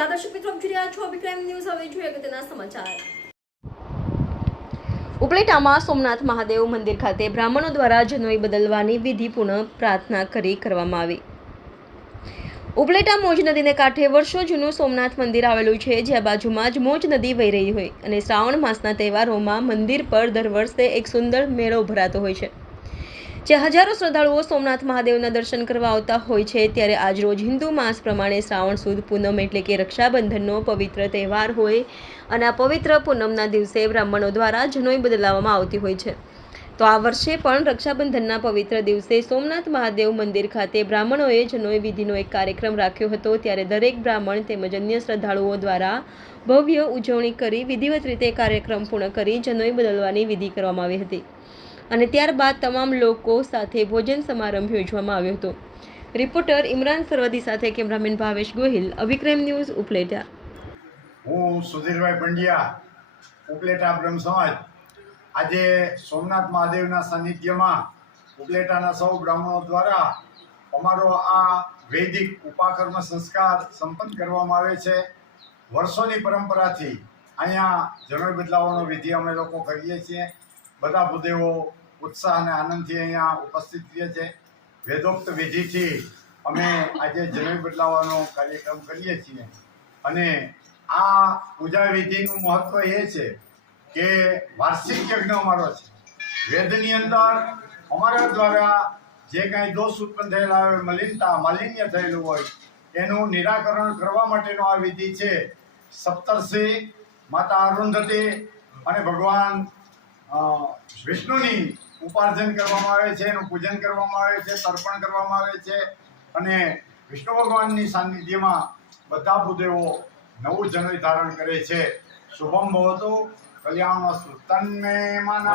નમસ્કાર દર્શક મિત્રો, આપ જોઈ રહ્યા છો અભિક્રાઇમ ન્યૂઝ। હવે જોઈએ અગત્યના સમાચાર। ઉપલેટામાં સોમનાથ મહાદેવ મંદિર ખાતે બ્રાહ્મણો દ્વારા જનોઈ બદલવાની વિધિ પૂર્ણ પ્રાર્થના કરવામાં આવી। ઉપલેટા મોજ નદીને કાંઠે વર્ષો જૂનું સોમનાથ મંદિર આવેલું છે, જ્યાં બાજુમાં જ મોજ નદી વહી રહી હોય અને શ્રાવણ માસના તહેવારોમાં મંદિર પર દર વર્ષે એક સુંદર મેળો ભરાતો હોય છે, જ્યાં હજારો શ્રદ્ધાળુઓ સોમનાથ મહાદેવના દર્શન કરવા આવતા હોય છે। ત્યારે આજરોજ હિન્દુ માસ પ્રમાણે શ્રાવણ સુદ પૂનમ એટલે કે રક્ષાબંધનનો પવિત્ર તહેવાર હોય અને આ પવિત્ર પૂનમના દિવસે બ્રાહ્મણો દ્વારા જનોઈ બદલાવવામાં આવતી હોય છે। તો આ વર્ષે પણ રક્ષાબંધનના પવિત્ર દિવસે સોમનાથ મહાદેવ મંદિર ખાતે બ્રાહ્મણોએ જનોઈ વિધિનો એક કાર્યક્રમ રાખ્યો હતો। ત્યારે દરેક બ્રાહ્મણ તેમજ અન્ય શ્રદ્ધાળુઓ દ્વારા ભવ્ય ઉજવણી કરી વિધિવત રીતે કાર્યક્રમ પૂર્ણ કરી જનોઈ બદલવાની વિધિ કરવામાં આવી હતી અને ત્યારબાદ તમામ લોકો સાથે ભોજન સમારંભ યોજવામાં આવ્યો હતો। રિપોર્ટર ઇમરાન સરવદી સાથે કેમેરામેન ભાવેશ ગોહિલ, અભિક્રાઇમ ન્યૂઝ, ઉપલેટા। હું સુધીરભાઈ પંડ્યા, ઉપલેટા બ્રહ્મ સમાજ। આજે સોમનાથ મહાદેવના સાનિધ્યમાં ઉપલેટાના સૌ બ્રાહ્મણો દ્વારા અમારો આ વૈદિક ઉપાકર્મ સંસ્કાર સંપન્ન કરવામાં આવે છે। વર્ષોની પરંપરાથી અહીંયા જનોઈ બદલાવવાનો વિધિ અમે લોકો કરીએ છીએ। બધા ભૂદેવો ઉત્સાહ અને આનંદથી અહીંયા ઉપસ્થિત રહે છે। વેદોક્ત વિધિથી અમે આજે જનોઈ બદલાવવાનો કાર્યક્રમ કરીએ છીએ અને આ પૂજા વિધિનું મહત્વ એ છે કે વાર્ષિક યજ્ઞ અમારો છે। વેદની અંદર અમારા દ્વારા જે કાંઈ દોષ ઉત્પન્ન થયેલા હોય, માલિન્ય થયેલું હોય, એનું નિરાકરણ કરવા માટેનો આ વિધિ છે। સપ્તર્ષિ, માતા અરુંધતી અને ભગવાન વિષ્ણુની ઉપાર્જન કરવામાં આવે છે, એનું પૂજન કરવામાં આવે છે, તર્પણ કરવામાં આવે છે અને વિષ્ણુ ભગવાનની સાનિધ્યમાં બધા ભૂદેવો નવું જનોઈ ધારણ કરે છે। શુભમ ભવતુ, કલ્યાણમસ્તુ, તન્મે મનઃ